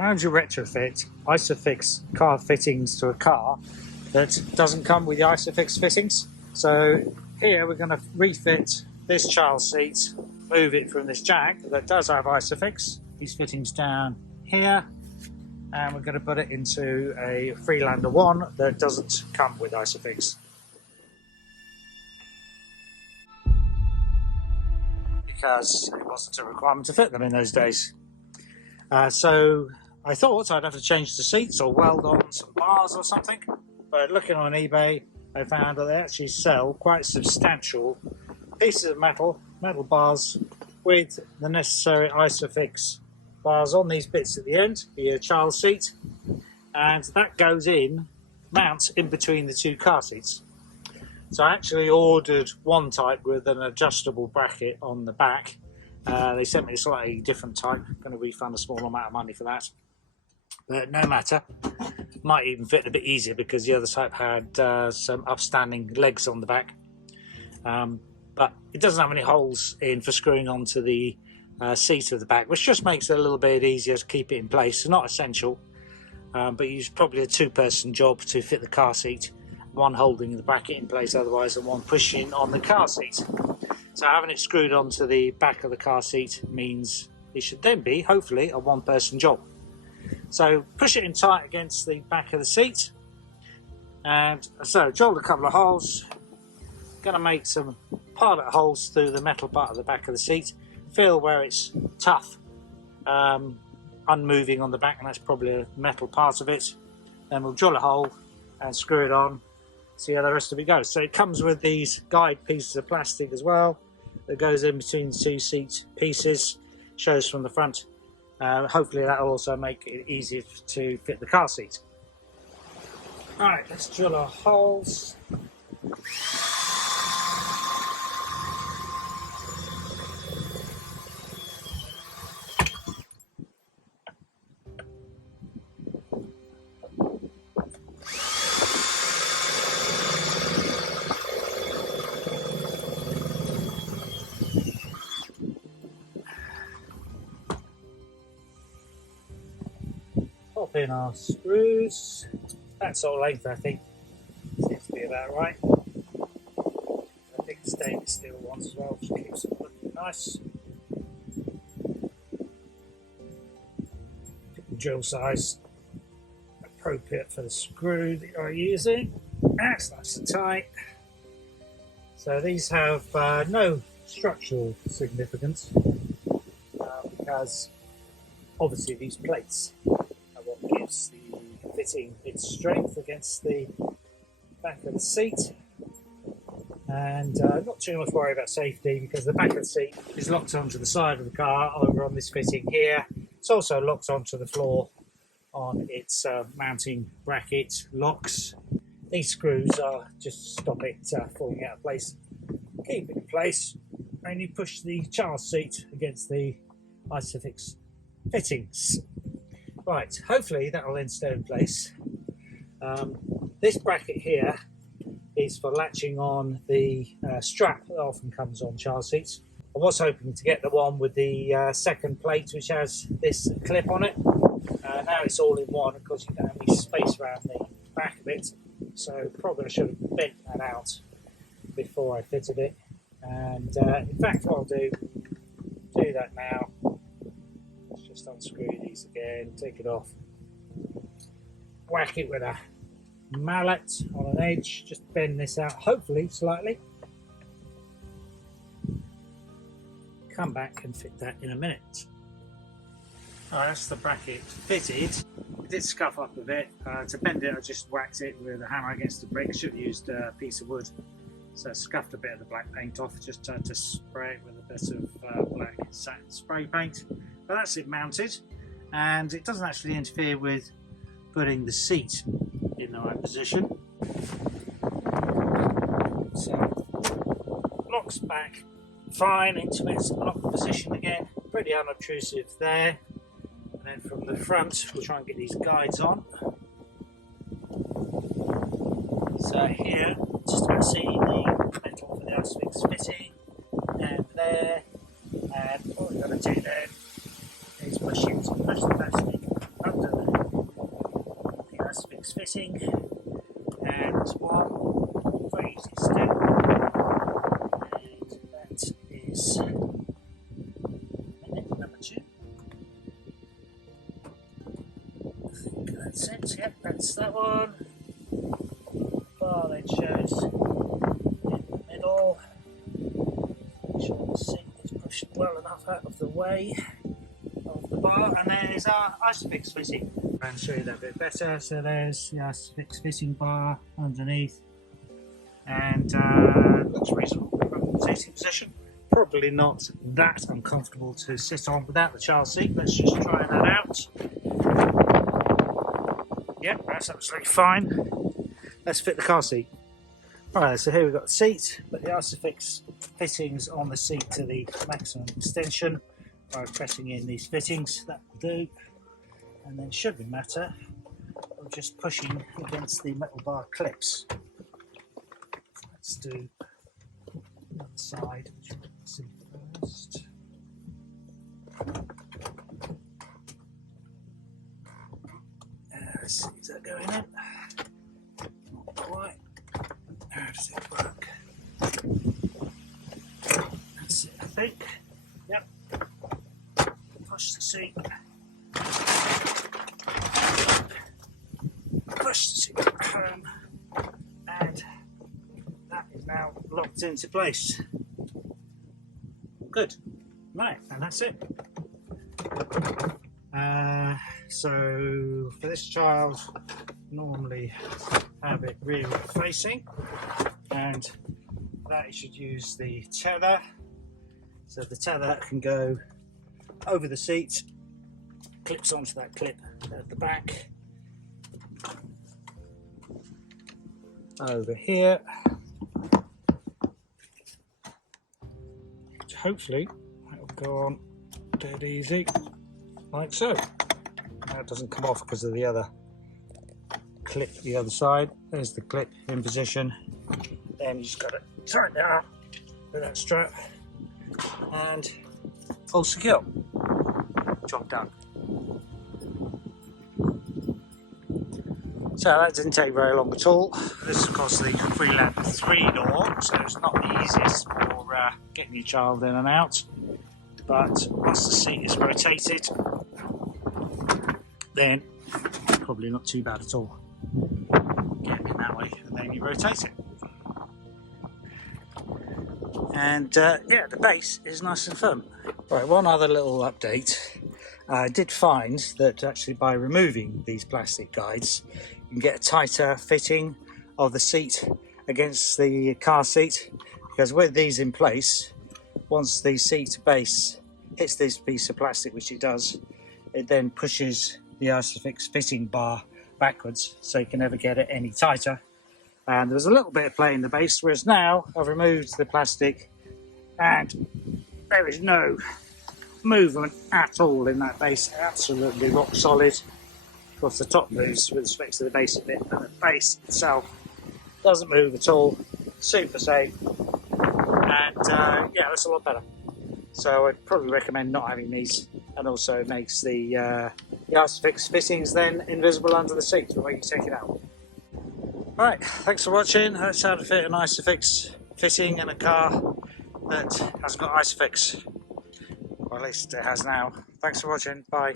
how do you retrofit ISOFIX car fittings to a car that doesn't come with the ISOFIX fittings? So here we're going to refit this child seat, move it from this jack that does have ISOFIX, these fittings down here, and we're going to put it into a Freelander one that doesn't come with ISOFIX. Because it wasn't a requirement to fit them in those days. So I thought I'd have to change the seats or weld on some bars or something, but looking on eBay I found that they actually sell quite substantial pieces of metal bars with the necessary ISOFIX bars on these bits at the end for your child seat, and that goes in, mounts in between the two car seats. So I actually ordered one type with an adjustable bracket on the back. They sent me a slightly different type. I'm going to refund a small amount of money for that. But no matter. Might even fit a bit easier because the other type had some upstanding legs on the back. But it doesn't have any holes in for screwing onto the seat of the back, which just makes it a little bit easier to keep it in place. Not essential, but it's probably a two-person job to fit the car seat. One holding the bracket in place otherwise and one pushing on the car seat. So having it screwed onto the back of the car seat means it should then be, hopefully, a one-person job. So push it in tight against the back of the seat, and so drilled a couple of holes. Going to make some pilot holes through the metal part of the back of the seat. Feel where it's tough, unmoving on the back, and that's probably a metal part of it. Then we'll drill a hole and screw it on. See how the rest of it goes. So it comes with these guide pieces of plastic as well that goes in between the two seat pieces, shows from the front. Hopefully that will also make it easier to fit the car seat. Alright, let's drill our holes. Pop in our screws. That sort of length, I think, seems to be about right. I think the stainless steel ones as well, which keeps it looking nice. Pick the drill size appropriate for the screw that you're using. That's nice and tight. So these have no structural significance because obviously these plates gives the fitting its strength against the back of the seat, and not too much worry about safety because the back of the seat is locked onto the side of the car over on this fitting here. It's also locked onto the floor on its mounting bracket locks. These screws are just to stop it falling out of place. Keep it in place, and you push the child seat against the ISOFIX fittings. Right, hopefully that will then stay in place. This bracket here is for latching on the strap that often comes on child seats. I was hoping to get the one with the second plate, which has this clip on it. Now it's all in one, of course you don't have any space around the back of it, so probably I should have bent that out before I fitted it. And in fact what I'll do that now. Just unscrew these again, take it off, whack it with a mallet on an edge, just bend this out, hopefully slightly. Come back and fit that in a minute. Alright, that's the bracket fitted. It did scuff up a bit. To bend it, I just whacked it with a hammer against the brick. I should have used a piece of wood. So I scuffed a bit of the black paint off, just had to spray it with a bit of black satin spray paint. But that's it mounted, and it doesn't actually interfere with putting the seat in the right position. So locks back fine into its lock position again, pretty unobtrusive there. And then from the front we'll try and get these guides on. So here, just about seeing the metal for the ISOFIX fitting, and there, and what we're going to do then is push the plastic up fitting, and there's one very easy step, and that is number 2. I think that's it. Yep, that's that one. Bar then shows in the middle. Make sure the seat is pushed well enough out of the way of the bar, and there's our ISOFIX fitting. I'll show you that a bit better. So there's the ISOFIX fitting bar underneath, and looks reasonable from the seating position. Probably not that uncomfortable to sit on without the child seat. Let's just try that out. Yep, that's absolutely fine. Let's fit the car seat. Alright, so here we've got the seat, but the ISOFIX fittings on the seat to the maximum extension by pressing in these fittings. That will do. And then should we matter, we're just pushing against the metal bar clips. Let's do the other side, which we'll see first. Let's see, is that going in? Not quite. How does it work? That's it, I think. Yep. Push the seat. Push the seat home. And that is now locked into place. Good. Right, and that's it. So for this child, normally have it rear facing, and that you should use the tether. So the tether can go over the seat, clips onto that clip at the back, over here. Hopefully that will go on dead easy, like so. That doesn't come off because of the other clip the other side. There's the clip in position. Then you just got to tighten it up with that strap, and all secure. Job done. So that didn't take very long at all. This is of course the Freelander 3 door, so it's not the easiest for getting your child in and out. But once the seat is rotated, then probably not too bad at all. Get it in that way, and then you rotate it. And yeah, the base is nice and firm. Right, one other little update. I did find that actually by removing these plastic guides, you can get a tighter fitting of the seat against the car seat, because with these in place, once the seat base hits this piece of plastic, which it does, it then pushes the ISOFIX fitting bar backwards, so you can never get it any tighter. And there was a little bit of play in the base, whereas now I've removed the plastic and there is no movement at all in that base. Absolutely rock solid. Of course the top moves with respect to the base a bit, but the base itself doesn't move at all. Super safe, and yeah, that's a lot better. So I'd probably recommend not having these, and also it makes the ISOFIX fittings then invisible under the seat when you take it out. Right, thanks for watching. That's how to fit an ISOFIX fitting in a car that hasn't got ISOFIX. Or at least it has now. Thanks for watching. Bye.